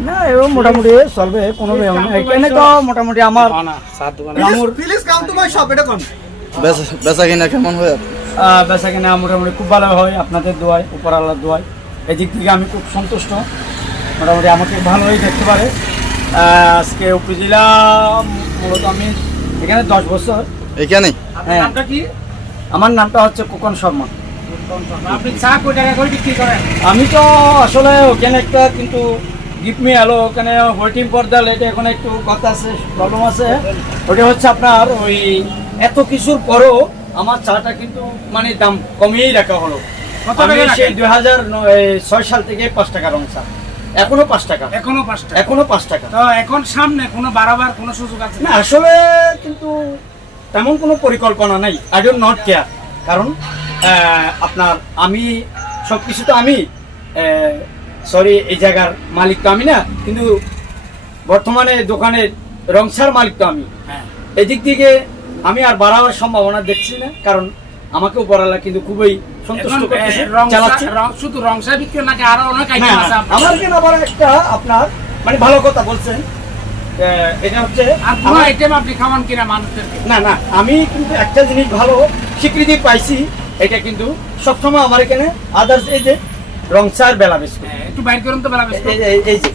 না এরকম মোটামুটি চলবে কোনো এখানে তো মোটামুটি আমার রামুর please come to my shop এটা কোন বেচা- বেচা কিনা কেমন হয়? বেচা কিনা মোটামুটি খুব ভালো হয় আপনাদের দোয়ায় উপর আল্লাহর দোয়ায় এদিক থেকে আমি খুব সন্তুষ্ট। মোটামুটি আমাকে ভালোই দেখতে পারে। আজকে উপজেলা মূলত আমি এখানে দশ বছর। এখানে? হ্যাঁ। নামটা কি? আমার নামটা হচ্ছে কোকন শর্মা। টাকা আমি তো আসলে ওখানে একটা কিন্তু গিফট মি এলো ওখানে ওয়েটিং ফর দ্য লেট এখন একটু কথা আছে প্রবলেম আছে। ওটা হচ্ছে আপনার ওই এত কিছুর পরেও আমার চাটা কিন্তু মানে দাম কমিয়েই রাখা হলো। কত সেই দুই হাজার ছয় সাল থেকে পাঁচ টাকা রং চা। এখনও পাঁচ টাকা। এখনও পাঁচটা এখনও পাঁচ টাকা। তো এখন সামনে কোনো বাড়াবার কোনো সুযোগ আছে? না আসলে কিন্তু তেমন কোনো পরিকল্পনা নাই। আই ডোন্ট নট কেয়ার কারণ আপনার আমি সব কিছু তো আমি। সরি এই জায়গার মালিক তো আমি না কিন্তু বর্তমানে দোকানের রংসার মালিক তো আমি। হ্যাঁ। এদিক থেকে আমি আর বাড়াবার সম্ভাবনা দেখছি না কারণ আমাকেও পড়ালা কিন্তু খুবই সন্তুষ্ট করতেছে এ, রং চালাচ্ছি। চা- রং- শুধু রং বিক্রি নাকি আরও অনেক আইটেম আছে আপনার? আমার কেন আবার একটা আপনার মানে ভালো কথা বলছেন এটা হচ্ছে আর কোনো আমার- আইটেম আপনি খাওয়ান কিনা মানুষদেরকে? না না আমি কিন্তু একটা জিনিস ভালো স্বীকৃতি পাইছি এটা কিন্তু সবসময় আমার এখানে আদার্স এই যে রং চার বেলা বিস্কুট। হ্যাঁ, একটু বাইর করুন তো বেলা বিস্কুট। এই- যে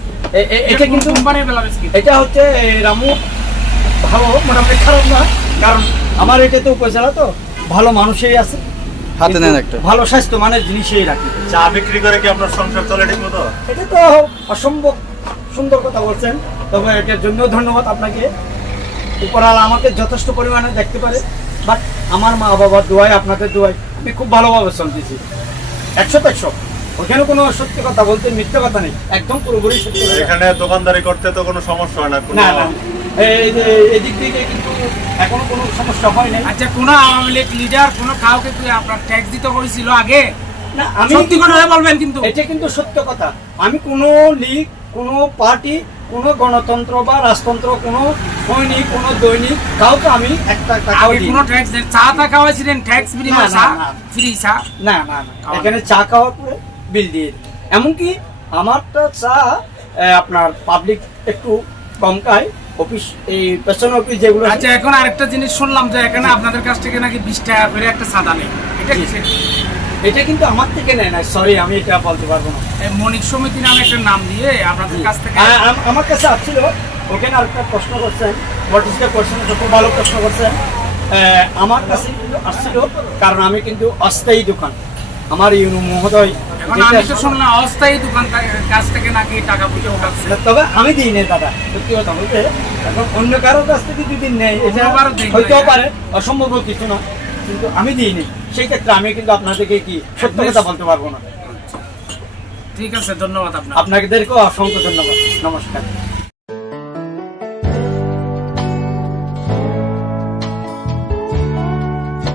এটা কিন্তু কোম্পানির বেলা বিস্কুট। এটা হচ্ছে রামু ভালো মোটামুটি খারাপ না কারণ আমার এটা তো উপজেলা তো ভালো মানুষই আছে। হাতে নেন একটা। ভালো স্বাস্থ্য মানের জিনিসই রাখি। চা বিক্রি করে কি আপনার সংসার চলে ঠিক মতো এটা তো অসম্ভব সুন্দর কথা বলছেন তবে এটার জন্য ধন্যবাদ আপনাকে। উপরালা আমাকে যথেষ্ট পরিমাণে দেখতে পারে। বাট আমার মা বাবার দোয়াই আপনাদের দোয়াই আমি খুব ভালোভাবে চলতেছি একশো একশো। ওখানে কোনো সত্যি কথা বলতে মিথ্যে কথা নেই একদম পুরোপুরি সত্যি এখানে দোকানদারি করতে তো কোনো সমস্যা হয় না না না। এদিক থেকে কিন্তু এখনও কোনো সমস্যা হয় নাই। আচ্ছা কোন আওয়ামী লীগ লিডার কোন কাউকে তুই আপনার ট্যাক্স দিতে হয়েছিল আগে? না আমি সত্যি কথা বলবেন কিন্তু। এটা কিন্তু সত্য কথা। আমি কোনো লীগ কোনো পার্টি কোনো গণতন্ত্র বা রাজতন্ত্র কোনো সৈনিক কোনো দৈনিক কাউকে আমি একটা টাকাও আগে দিই কোনো না। ট্যাক্স দেন চা ট্যাক্স ফ্রি না, চা। ফ্রি চা না না না এখানে চা খাওয়ার পরে বিল দিয়ে। এমনকি আমারটা চা আপনার পাবলিক একটু কম খায় অফিস এই পেছন অফিস যেগুলো আচ্ছা এখন আরেকটা জিনিস শুনলাম যে এখানে আপনাদের কাছ থেকে নাকি বিশ টাকা করে একটা সাদা নেই এটা এটা কিন্তু আমার থেকে নেয় না সরি আমি এটা বলতে পারব না। মনিক সমিতি নামে একটা নাম দিয়ে আপনাদের কাছ থেকে আমার কাছে আসছিল ওখানে আরেকটা প্রশ্ন করছেন হোয়াট ইজ দ্য কোশ্চেন খুব ভালো প্রশ্ন করছেন। আমার কাছে কিন্তু আসছিল কারণ আমি কিন্তু অস্থায়ী দোকান। আমার ইউনু মহোদয় এখন আমি তো শুনলাম অস্থায়ী দোকান কাছ থেকে নাকি টাকা পয়সা উঠাচ্ছে। তবে আমি দিই না দাদা। সত্যি কথা বলতে এখন অন্য কারোর কাছ থেকে যদি নেই এটা আমার কারও হইতেও পারে অসম্ভব কিছু না। কিন্তু আমি দিইনি। সেই ক্ষেত্রে আমি কিন্তু আপনাদেরকে কি সত্য কথা বলতে পারব না। ঠিক আছে ধন্যবাদ আপনাদেরকেও অসংখ্য ধন্যবাদ। নমস্কার।